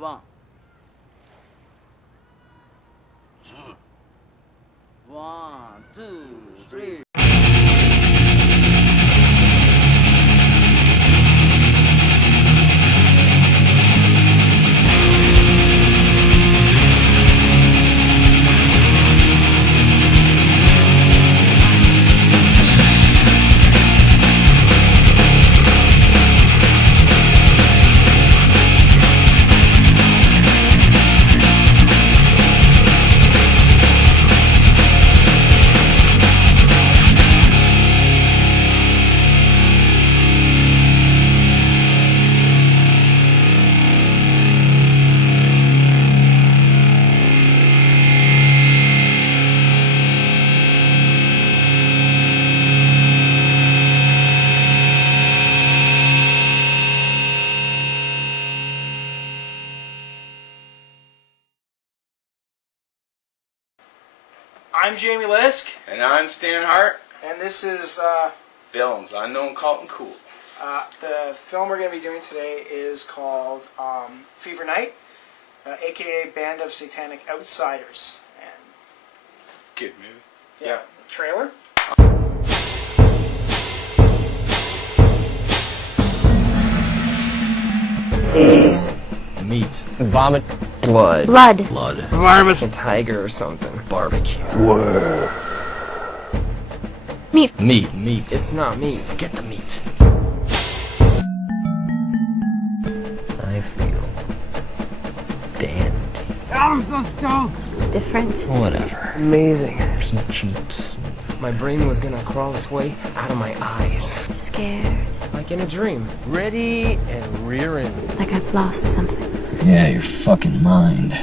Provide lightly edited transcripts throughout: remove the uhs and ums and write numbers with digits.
One, two, 1, 2, 3. I'm Jamie Lisk. And I'm Stan Hart. And this is Films, Unknown, Cult, and Kool. the film we're going to be doing today is called Fever Night, aka Band of Satanic Outsiders. And Good movie. yeah. Trailer. Meat. Vomit. Blood. Blood. Varmint. A tiger or something. Barbecue. Meat. Meat. It's not meat. Forget the meat. I feel dandy. I'm so stoked. Different. Whatever. Amazing. Peachy keen. My brain was gonna crawl its way out of my eyes. Scared. Like in a dream. Ready and rearing. Like I've lost something. Yeah, your fucking mind.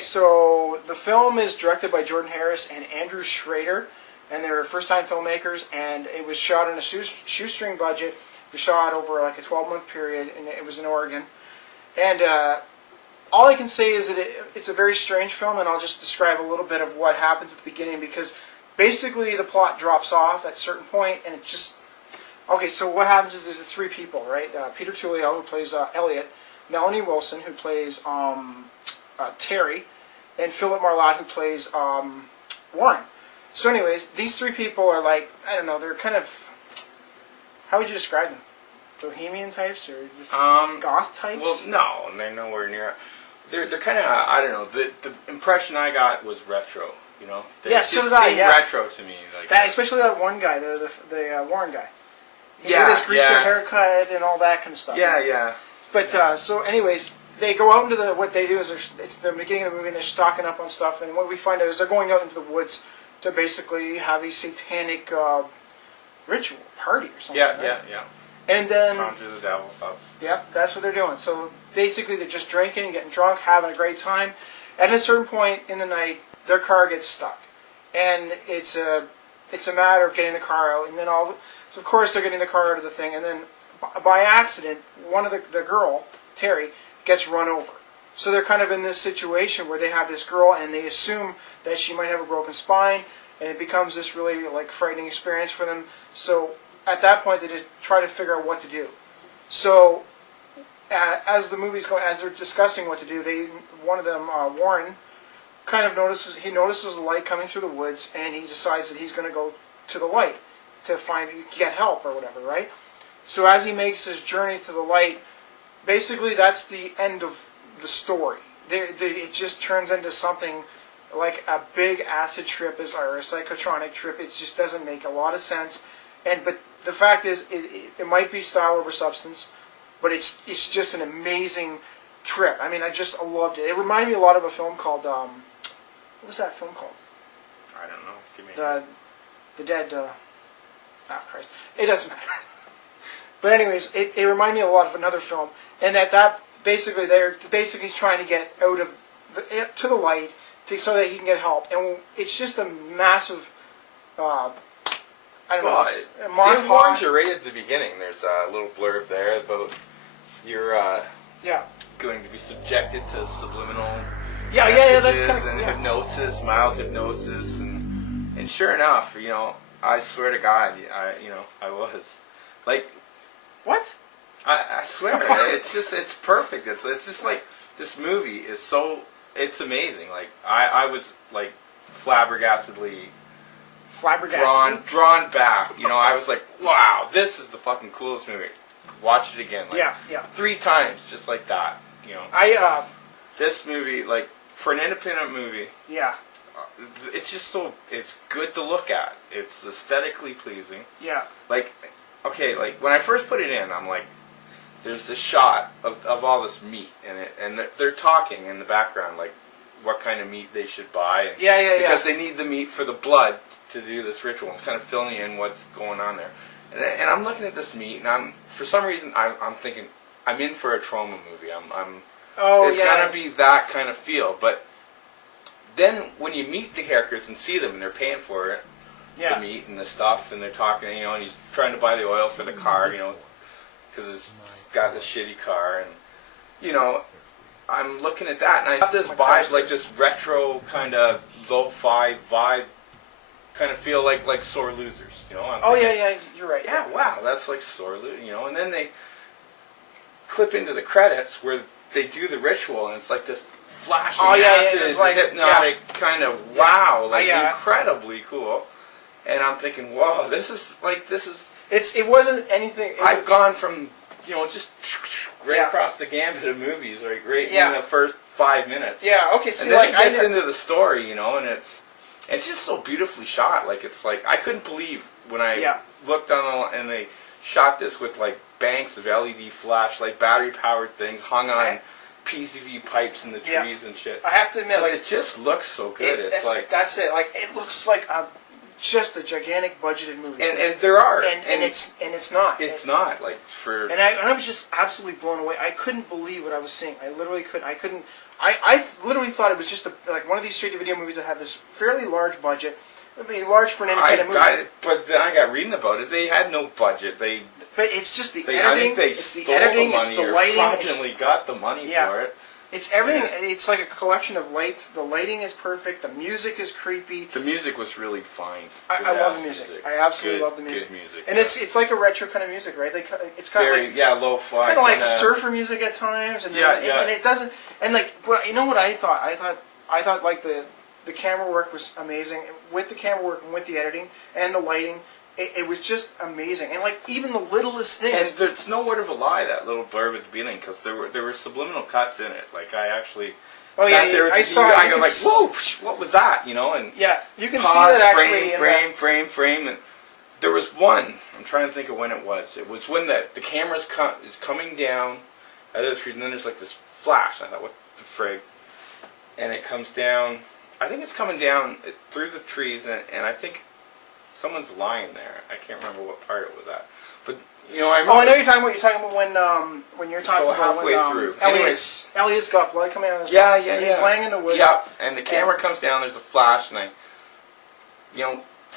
So the film is directed by Jordan Harris and Andrew Schrader, and they're first-time filmmakers, and it was shot on a shoestring budget. We shot over like a 12-month period, and it was in Oregon. And all I can say is that it's a very strange film, and I'll just describe a little bit of what happens at the beginning, because basically the plot drops off at a certain point, and it just... Okay, so what happens is there's three people, right? Peter Tulio, who plays Elliot, Melanie Wilson, who plays Terry, and Philip Marlotte, who plays Warren. So anyways, these three people are like, I don't know, they're kind of, how would you describe them? Bohemian types, or just goth types? Well, no, they're nowhere near. They're kind of, I don't know, the impression I got was retro, you know? Yeah, so did I, yeah. Retro to me. Like that, especially that one guy, the Warren guy. Yeah, with his greaser haircut and all that kind of stuff. Yeah, yeah. But, so anyways, they go out into what they do is, it's the beginning of the movie, and they're stocking up on stuff, and what we find out is they're going out into the woods to basically have a satanic ritual, party or something. Yeah, right? yeah. And then... Conjure the devil up. Yeah, that's what they're doing. So basically they're just drinking, getting drunk, having a great time. And at a certain point in the night, their car gets stuck. And it's a matter of getting the car out, and then so of course they're getting the car out of the thing, and then by accident, one of the girl, Terry, gets run over. So they're kind of in this situation where they have this girl, and they assume that she might have a broken spine, and it becomes this really like frightening experience for them. So at that point, they just try to figure out what to do. So as the movie's going, as they're discussing what to do, one of them, Warren, kind of notices a light coming through the woods, and he decides that he's going to go to the light to get help or whatever, right? So as he makes his journey to the light, basically that's the end of the story. It just turns into something like a big acid trip or a psychotronic trip. It just doesn't make a lot of sense. But the fact is, it might be style over substance, but it's just an amazing trip. I mean, I loved it. It reminded me a lot of a film called what was that film called? I don't know. Give me The Dead. Christ, it doesn't matter. But anyways, it reminded me a lot of another film, and they're basically trying to get out of to the light so that he can get help, and it's just a massive. I don't know. Dave warns you right at the beginning. There's a little blurb there about you're going to be subjected to subliminal that's kind of and hypnosis, mild hypnosis, and sure enough, I swear to God, I was like, what? I swear, it's perfect. It's just like this movie is it's amazing. Like I was like flabbergastedly drawn back. I was like, wow, this is the fucking coolest movie. Watch it again, like 3 times, just like that. This movie, like for an independent movie, it's just it's good to look at. It's aesthetically pleasing. Yeah. Like, okay, like when I first put it in, I'm like, there's this shot of all this meat in it, and they're talking in the background, like what kind of meat they should buy. And because they need the meat for the blood to do this ritual. It's kind of filling in what's going on there. And I'm looking at this meat, and for some reason, I'm thinking, I'm in for a trauma movie. It's gonna be that kind of feel. But then when you meet the characters and see them, and they're paying for it, the meat and the stuff, and they're talking, and he's trying to buy the oil for the car, because it's got this shitty car, and I'm looking at that, and I got this vibe, like this retro kind of lo-fi vibe, kind of feel like Sore Losers, I'm thinking, you're right. Yeah, wow, that's like Sore Losers, and then they clip into the credits where they do the ritual, and it's like this flashing acid, like, hypnotic kind of incredibly cool. And I'm thinking, whoa, this is. It wasn't anything. I've gone from just right across the gambit of movies, like in the first 5 minutes. Yeah. Okay. See, and then it gets into the story, and it's just so beautifully shot. Like it's like I couldn't believe when I looked on and they shot this with like banks of LED flash, like battery powered things hung on PCV pipes in the trees and shit. I have to admit, like it just looks so good. That's it. Like it looks like just a gigantic budgeted movie. And there are and it's not. It's not like for. And I was just absolutely blown away. I couldn't believe what I was seeing. I literally couldn't. I literally thought it was just like one of these straight-to-video movies that had this fairly large budget. I mean, large for an independent movie. But then I got reading about it. They had no budget. But it's just the editing. I think they it's the stole editing. the money It's the or lighting. fraudulently got the money for it. It's everything. It's like a collection of lights. The lighting is perfect. The music is creepy. The music was really fine. I love the music. I absolutely love the music. Good music. And it's like a retro kind of music, right? It's kind of like lo-fi. It's kind of like surfer music at times, and and it doesn't. And like, what I thought? I thought like the camera work was amazing with the camera work and with the editing and the lighting. It was just amazing, and like even the littlest things. And there's no word of a lie, that little blurb at the beginning, because there were subliminal cuts in it. Like I actually sat there with the TV, I go like, whoa, what was that? And you can pause, see that actually. frame, and there was one. I'm trying to think of when it was. It was when the camera is coming down out of the tree, and then there's like this flash. I thought, what the frig? And it comes down. I think it's coming down through the trees, and I think someone's lying there. I can't remember what part it was at, but I remember. Oh, I know you're talking about. You're talking about when you're talking about halfway through. Elliot's got blood coming out of his mouth. And he's laying in the woods. Yeah, and the camera comes down. There's a flash, and I,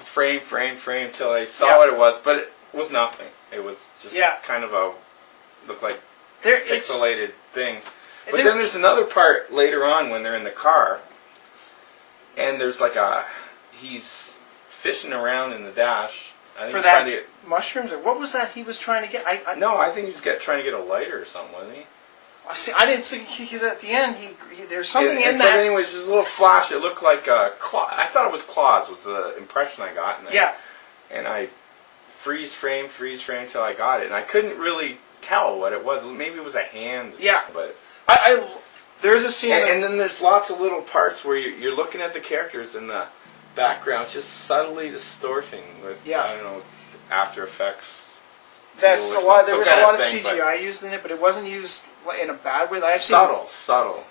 frame till I saw what it was, but it was nothing. It was just kind of looked like pixelated thing. But then there's another part later on when they're in the car, and there's like he's fishing around in the dash. I think For he's that trying to get. mushrooms, or what was that he was trying to get? No, I think he's trying to get a lighter or something, wasn't he? I didn't think he's at the end. There's something in but that. anyways, just a little flash. It looked like I thought it was claws. Was the impression I got. And I freeze frame till I got it, and I couldn't really tell what it was. Maybe it was a hand. Yeah. But there's a scene. And then there's lots of little parts where you're looking at the characters in the background, just subtly distorting with I don't know, After Effects. That's a lot. There was a lot of thing, CGI used in it, but it wasn't used in a bad way. Subtle.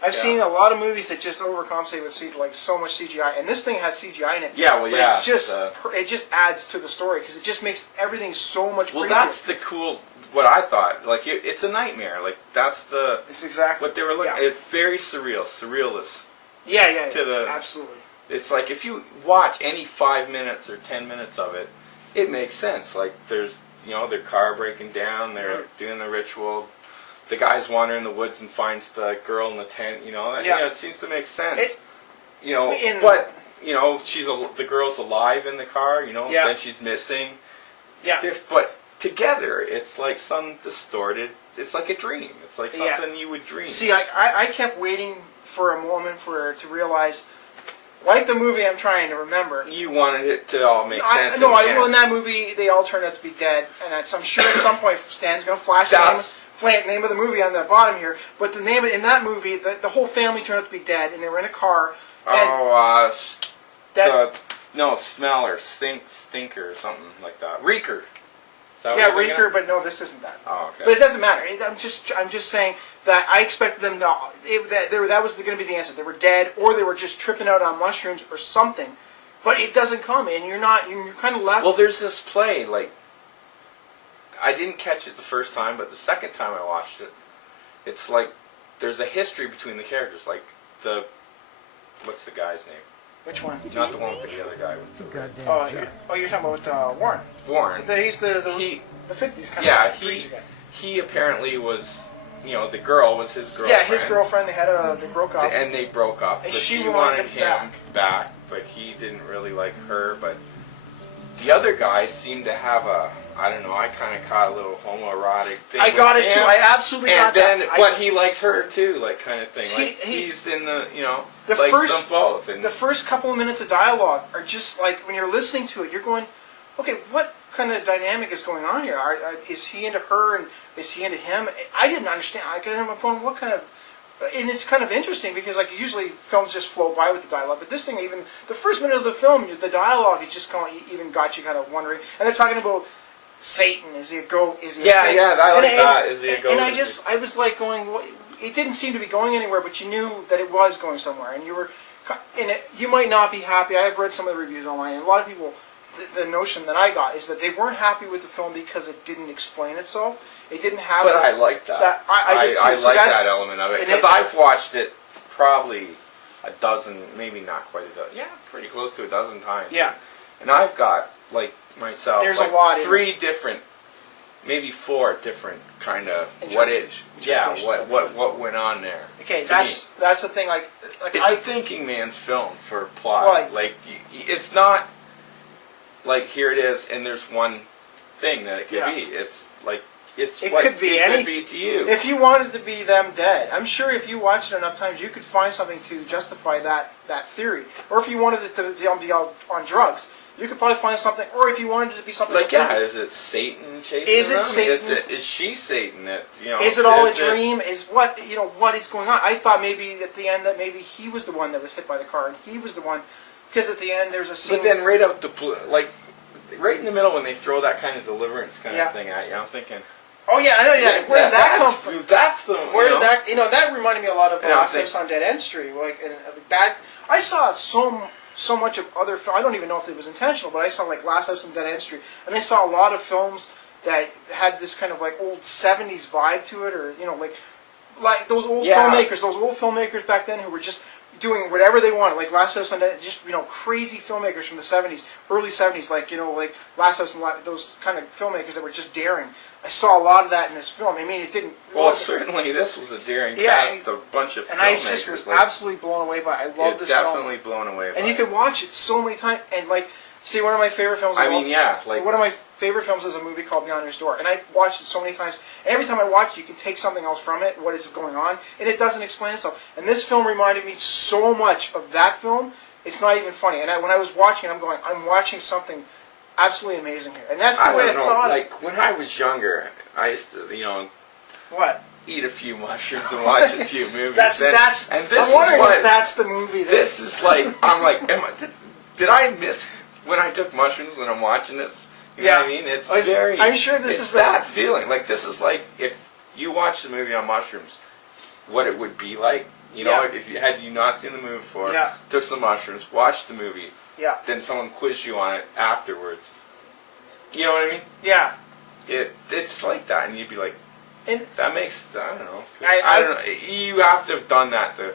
I've seen a lot of movies that just overcompensate with like so much CGI, and this thing has CGI in it. Yeah, well, yeah. It's just it just adds to the story because it just makes everything so much. Well, creepier. that's the cool. What I thought, like it's a nightmare. Like that's the. It's exactly what they were looking. Yeah. It's very surrealist. Yeah. To the absolutely. It's like if you watch any 5 minutes or 10 minutes of it, it makes sense. Like there's. Their car breaking down, they're doing the ritual. The guy's wandering in the woods and finds the girl in the tent, it seems to make sense. But the girl's alive in the car, then she's missing. Yeah. But together, it's like some distorted, it's like a dream. It's like something you would dream. See, I kept waiting for a moment to realize, like the movie I'm trying to remember. You wanted it to all make sense. Well, in that movie, they all turned out to be dead, and I'm sure at some point Stan's going to flash the name of the movie on the bottom here. But the name in that movie, the whole family turned out to be dead, and they were in a car. Smeller, stinker, or something like that. Reeker. Reeker, but no, this isn't that. Oh, okay. But it doesn't matter. I'm just saying that I expected them that was going to be the answer. They were dead, or they were just tripping out on mushrooms or something. But it doesn't come, and you're kind of left. Well, there's this play, like, I didn't catch it the first time, but the second time I watched it, it's like there's a history between the characters. Like what's the guy's name? Which one? Not the one with the other guy. You're talking about Warren. Warren. He's the 50s kind of. Yeah, he apparently was. The girl was his girlfriend. Yeah, his girlfriend. They broke up. And they broke up. And but she wanted him back, but he didn't really like her. But the other guy seemed to have I don't know, I kind of caught a little homoerotic thing. I got it too. I absolutely got that. But he liked her too, like kind of thing. He's in the, likes them both. And the first couple of minutes of dialogue are just like, when you're listening to it, you're going, okay, what kind of dynamic is going on here? Is he into her and is he into him? I didn't understand. I got him going, what kind of... And it's kind of interesting because, like, usually films just flow by with the dialogue, but this thing, even the first minute of the film, the dialogue is just even got you kind of wondering. And they're talking about Satan. Is he a goat? Is he a pig? I like that. Is he a goat? And I was like going, it didn't seem to be going anywhere, but you knew that it was going somewhere, and you were in it. You might not be happy. I've read some of the reviews online, and a lot of people. The notion that I got is that they weren't happy with the film because it didn't explain itself. It didn't have. But I like that. I like that element of it because I've watched it probably a dozen, maybe not quite a dozen. Yeah, pretty close to a dozen times. Yeah. And I've got myself. There's a lot. 3 different, maybe 4 different kind of what went on there. Okay, that's the thing. Like it's a thinking man's film for plot. Well, it's not. Like here it is, and there's one thing that it could be. It's like it could be to you. If you wanted to be them dead, I'm sure if you watched it enough times, you could find something to justify that theory. Or if you wanted it to be on drugs, you could probably find something. Or if you wanted it to be something is it Satan chasing them? Is it Satan? Is she Satan? Is it all a dream? Is what is going on? I thought maybe at the end that maybe he was the one that was hit by the car, and he was the one. Because at the end there's a scene. But then right in the middle when they throw that kind of deliverance kind of thing at you, I'm thinking. Oh yeah, I know. Yeah, where did that come from? That's the. Where did that? That reminded me a lot of Last House on Dead End Street. I saw so much of other. I don't even know if it was intentional, but I saw like Last House on Dead End Street, and I saw a lot of films that had this kind of like old '70s vibe to it, or like those old filmmakers back then who were just doing whatever they wanted, like Last House on Dead, just crazy filmmakers from the '70s, early '70s, like Last House and those kind of filmmakers that were just daring. I saw a lot of that in this film. I mean, it didn't. Well, certainly this was a daring cast, a bunch of filmmakers. And I just was absolutely blown away by. I love this film. Definitely blown away. And you can watch it so many times, and See, one of my favorite films. I mean, yeah, like one of my favorite films is a movie called Beyond Your Door, and I watched it so many times. And every time I watch it, you can take something else from it. What is going on? And it doesn't explain itself. And this film reminded me so much of that film. It's not even funny. And when I was watching it, I'm watching something absolutely amazing here. And that's the way I thought. Like when I was younger, I used to, what? Eat a few mushrooms and watch a few movies. And this I'm wondering if that's the movie. This is like, I'm like, did I miss when I took mushrooms when I'm watching this? You know what I mean? It's I'm sure this is that feeling. Like this is like if you watch the movie on mushrooms, what it would be like. You know, if you had not seen the movie before, took some mushrooms, watched the movie, then someone quizzed you on it afterwards. You know what I mean? Yeah. It's like that, and you'd be like, that makes, I don't know. I don't know. You have to have done that to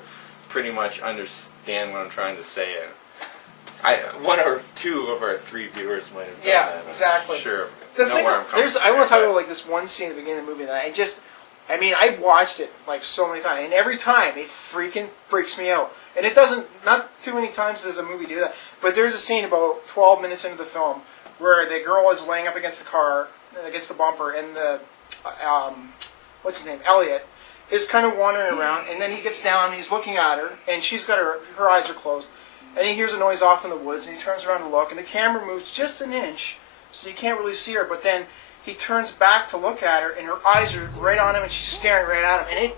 pretty much understand what I'm trying to say. One or two of our three viewers might have done that. Yeah, exactly. Sure. The thing, I want to talk about like this one scene at the beginning of the movie that I've watched it like so many times, and every time it freaking freaks me out. And it doesn't, not too many times does a movie do that, but there's a scene about 12 minutes into the film where the girl is laying up against the car, against the bumper, and the, what's his name, Elliot, is kind of wandering around, and then he gets down, and he's looking at her, and she's got her eyes are closed, and he hears a noise off in the woods, and he turns around to look, and the camera moves just an inch, so you can't really see her, but then he turns back to look at her, and her eyes are right on him, and she's staring right at him, and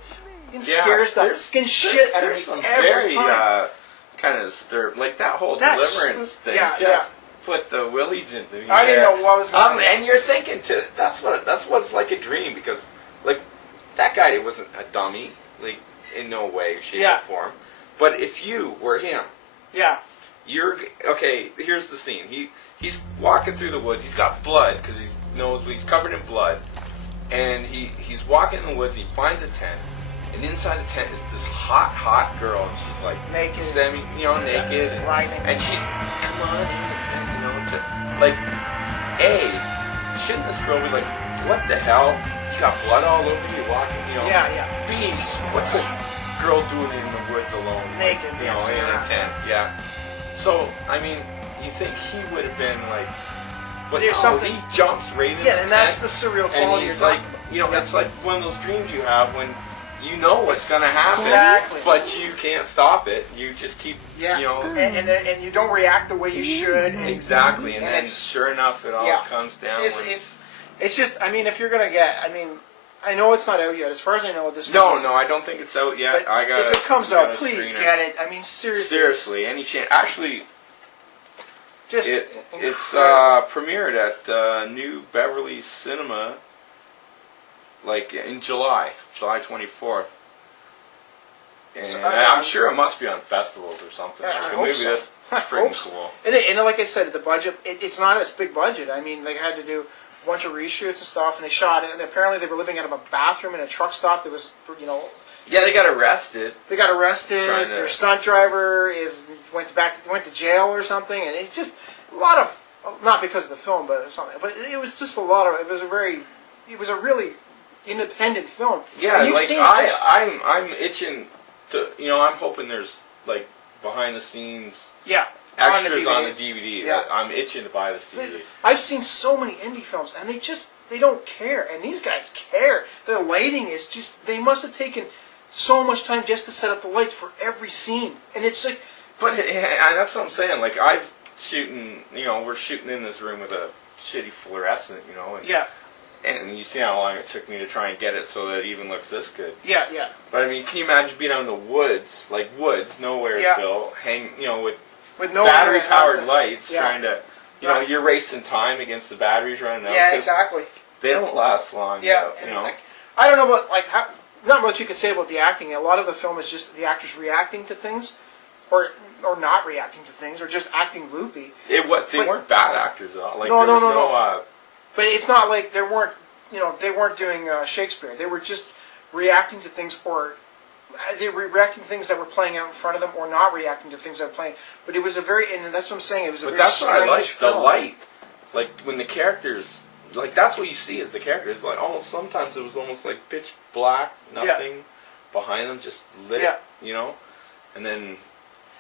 it scares the fucking shit out of me some every very time. kind of disturbed, like that whole deliverance thing. Put the willies into me. I didn't know what was going on. And you're thinking that's what it's like a dream, because like that guy wasn't a dummy, like in no way, shape, or form. But if you were him, you're okay. Here's the scene. He's walking through the woods. He's got blood because he's covered in blood, and he's walking in the woods. He finds a tent, and inside the tent is this hot girl, and she's like naked, naked, and she's come on in the tent, shouldn't this girl be like, what the hell? You got blood all over you walking, Beast. What's a girl doing in the woods alone, naked, in a tent? Yeah. So I mean, you think he would have been like, but there's something. He jumps right in the tent, and that's the surreal quality. And he's like, it's like one of those dreams you have when you know what's going to happen, but you can't stop it. You just keep, and you don't react the way you should. Exactly, and then sure enough, it all comes down. It's just, I mean, if you're going to I know it's not out yet. As far as I know, this. No, I don't think it's out yet. If it comes out, please get it. I mean, seriously. Seriously, any chance? Actually, it's premiered at New Beverly Cinema. Like in July 24th, and I'm sure it must be on festivals or something. Maybe that's freaking cool. And like I said, the budget, it's not as big budget. I mean, they had to do a bunch of reshoots and stuff, and they shot it. And apparently, they were living out of a bathroom in a truck stop that was, Yeah, they got arrested. Their stunt driver went to jail or something, and it's just a lot of, not because of the film, but something. But it was just a lot of. It was a really independent film. Yeah, like I'm itching to, I'm hoping there's like behind the scenes extras on the DVD. I'm itching to buy this DVD. I've seen so many indie films, and they don't care, and these guys care. Their lighting is just, they must have taken so much time just to set up the lights for every scene, and it's like. But that's what I'm saying. Like we're shooting in this room with a shitty fluorescent, and and you see how long it took me to try and get it so that it even looks this good. Yeah. But I mean, can you imagine being out in the woods, nowhere, Phil, with no battery-powered lights, trying to, you're racing time against the batteries running out. Yeah, exactly. They don't last long. Yeah, I don't know about not much you could say about the acting. A lot of the film is just the actors reacting to things, or not reacting to things, or just acting loopy. They weren't bad actors at all. Like, no. But it's not like they weren't doing Shakespeare. They were just reacting to things, or they were reacting to things that were playing out in front of them, or not reacting to things that were playing. But it was and that's what I'm saying. It was a very strange film. But that's what I like. The light, like when the characters, like that's what you see as the characters. Like sometimes it was almost like pitch black, nothing behind them, just lit. And then.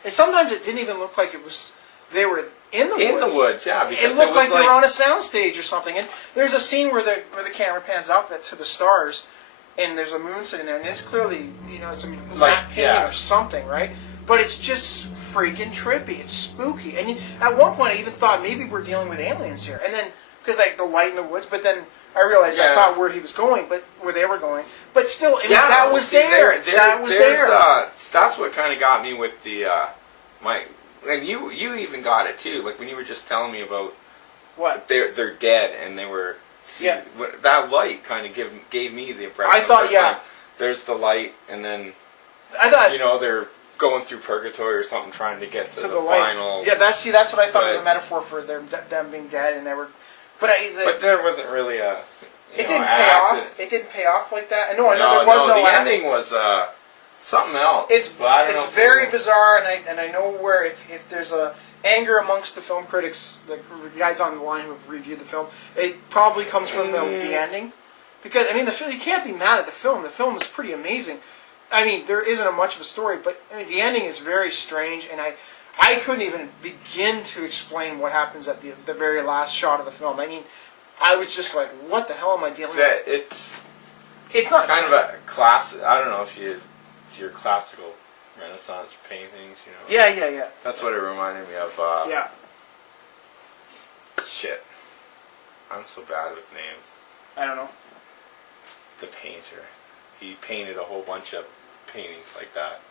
And sometimes it didn't even look like it was they were in the woods. In the woods, yeah. Because it looked like they were on a soundstage or something. And there's a scene where the camera pans up to the stars, and there's a moon sitting there, and it's clearly, it's a matte painting or something, right? But it's just freaking trippy. It's spooky. And at one point, I even thought maybe we're dealing with aliens here. And then, because the light in the woods, but then I realized that's not where he was going, but where they were going. But still, that was there. That was there. That's what kind of got me with the and you even got it too. Like when you were just telling me about what they're dead and they were. That light kind of gave me the impression. I thought there's the light, and then I thought they're going through purgatory or something, trying to get to the final. Yeah, that's what I thought was a metaphor for them being dead, and they were. But there wasn't really a. It didn't pay off. It didn't pay off like that. No, there was no. The ending was something else. It's very bizarre, and I know where if there's a anger amongst the film critics, the guys on the line who have reviewed the film, it probably comes from the ending, because the film, you can't be mad at the film. The film is pretty amazing. There isn't much of a story, but the ending is very strange, and I couldn't even begin to explain what happens at the very last shot of the film. I was just like, what the hell am I dealing with? It's not kind of a class. I don't know if your classical Renaissance paintings, Yeah. That's what it reminded me of. Yeah. Shit. I'm so bad with names. I don't know. The painter. He painted a whole bunch of paintings like that.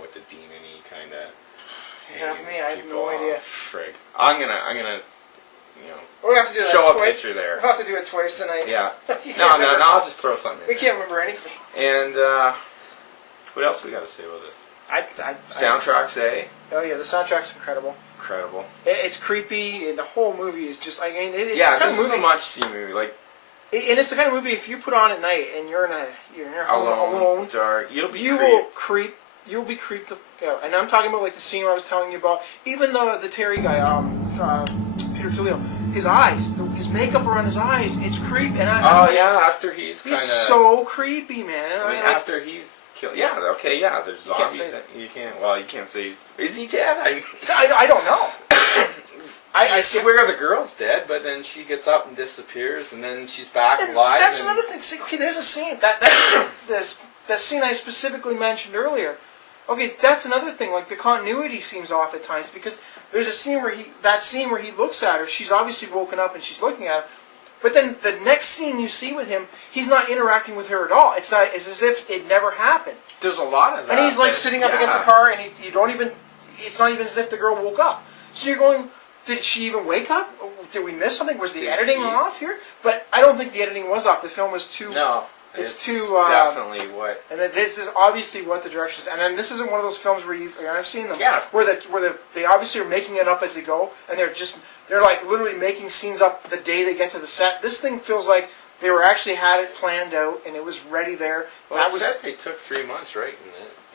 With the demon-y kind of. I have no idea. Frig. I'm gonna. We'll have to do that show twice. a picture there. We'll have to do it twice tonight. Yeah. No, I'll just throw something in. We can't remember anything. And what else we got to say about this? Soundtracks, eh? Oh yeah, the soundtrack's incredible. Incredible. It's creepy, and the whole movie is just. It's this is a must-see movie. And it's the kind of movie, if you put on at night and you're in your home alone, dark, you'll be creeped out. And I'm talking about the scene where I was telling you about. Even the Terry guy, Peter Tulio, his eyes, his makeup around his eyes, it's creepy. And after he's so creepy, man. After he's killed, there's zombies. You can't say is he dead? I don't know. I swear the girl's dead, but then she gets up and disappears, and then she's back alive. That's another thing. See, okay, there's a scene that scene I specifically mentioned earlier. Okay, that's another thing. The continuity seems off at times, because there's a scene where he looks at her. She's obviously woken up and she's looking at him. But then the next scene you see with him, he's not interacting with her at all. It's as if it never happened. There's a lot of that. And he's sitting up against a car, and you don't even. It's not even as if the girl woke up. So you're going, did she even wake up? Did we miss something? Was the editing off here? But I don't think the editing was off. The film was too. No. It's too definitely what. And then this is obviously what the direction is. And then this isn't one of those films where I've seen them. Yeah. Where they obviously are making it up as they go, and they're literally making scenes up the day they get to the set. This thing feels like they actually had it planned out and it was ready there. Well, they took 3 months, right?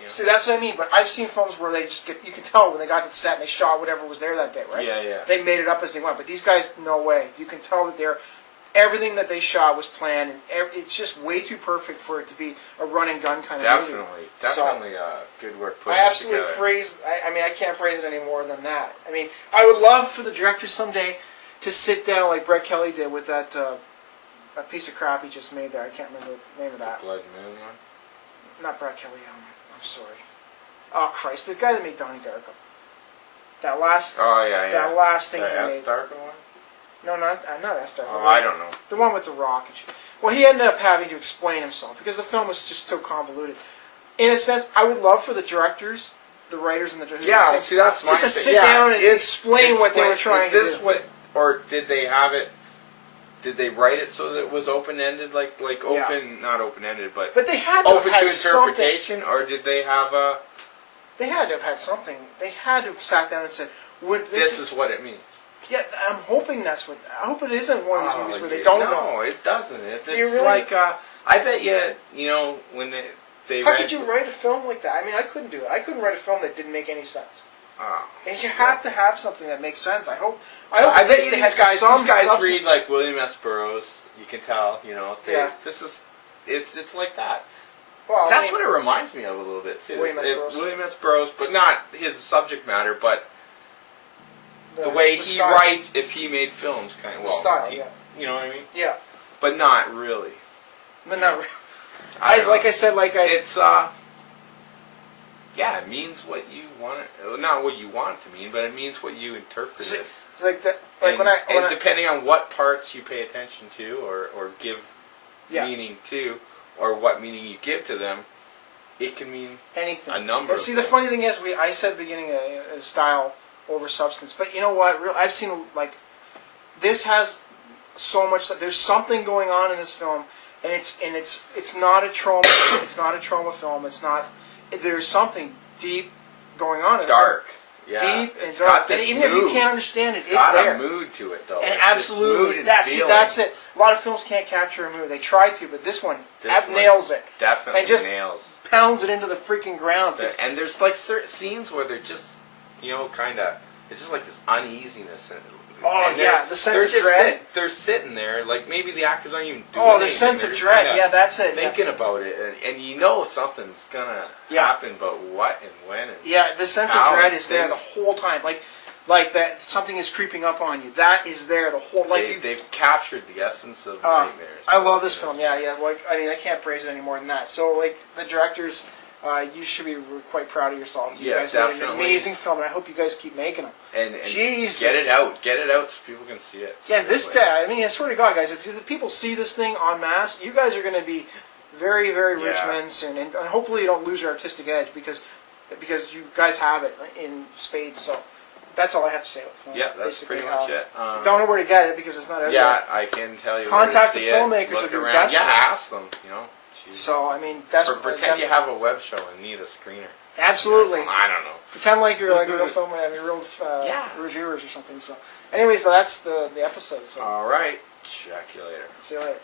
See, that's what I mean. But I've seen films where they just you can tell when they got to the set and they shot whatever was there that day, right? Yeah. They made it up as they went. But these guys, no way. You can tell that everything that they shot was planned, and it's just way too perfect for it to be a run and gun kind of movie. Definitely good work putting I absolutely praise. I can't praise it any more than that. I would love for the director someday to sit down like Brett Kelly did with that piece of crap he just made there. I can't remember the name of that. Blood Moon one. Not Brett Kelly. I'm sorry. Oh Christ, the guy that made Donnie Darko. That last. Oh yeah. That last thing he made. S. Darko one. No, not Esther. Oh, I don't know. The one with the rock and shit. Well, he ended up having to explain himself because the film was just so convoluted. In a sense, I would love for the directors, the writers, and the directors. Yeah, see, that's my just to sit down and explain what they were trying to do. Is this or did they have it? Did they write it so that it was open-ended, like open, not open-ended, but they had to open have to had interpretation, something. Or did they have a? They had to have had something. They had to have sat down and said, "This is what it means." Yeah, I'm hoping that's what. I hope it isn't one of these movies where they don't know. No, it doesn't. It's really? like I bet you when they. How could you write a film like that? I couldn't do it. I couldn't write a film that didn't make any sense. And you have to have something that makes sense. I hope. I bet these guys read like William S. Burroughs. You can tell. This is. It's like that. Well, that's what it reminds me of a little bit too. William S. Burroughs. William S. Burroughs, but not his subject matter, but. the way he style. writes if he made films, kind of. Well, style, he, yeah. You know what I mean? Yeah. But not really. But not really. It's yeah, it means what you want it, not what you want it to mean, but it means what you interpret it. It's like that. Like and depending on what parts you pay attention to, or give meaning to, or what meaning you give to them, it can mean anything. A number. And see, the funny thing is, I said at the beginning, style over substance. But you know what? I've seen like this has so much. There's something going on in this film, and it's not a trauma. It's not a trauma film. It's not. There's something deep going on in dark. It. Yeah. Deep and dark. And even if you can't understand it, it's there. Got a mood to it, though. And it's absolutely, mood that's it. A lot of films can't capture a mood. They try to, but this one nails it. Definitely and just nails. Pounds it into the freaking ground. And there's like certain scenes where they're just, kind of, it's just like this uneasiness. And the sense of dread. They're sitting there, like maybe the actors aren't even doing anything. The sense of dread. Yeah, that's it. Thinking about it, and you know something's gonna happen, but what and when and the sense of dread is there the whole time. Like that something is creeping up on you. That is there the whole. They've captured the essence of nightmares. I love this film. Yeah. I can't praise it any more than that. So the directors, you should be quite proud of yourselves. You guys made an amazing film, and I hope you guys keep making them. And Jesus. Get it out so people can see it. Yeah, I swear to God, guys, if the people see this thing en masse, you guys are going to be very, very rich men soon, and hopefully you don't lose your artistic edge because you guys have it in spades. So that's all I have to say about the film. Yeah, that's pretty much it. Don't know where to get it because it's not out there. Yeah, I can tell you. Contact where to the see filmmakers it. if you're around. desperate. Yeah, ask them. Geez. So that's pretend you have a web show and need a screener. Absolutely. I don't know. Pretend like you're like a real film, real reviewers or something. So, anyways, that's the episode. So. All right. Check you later. See you later.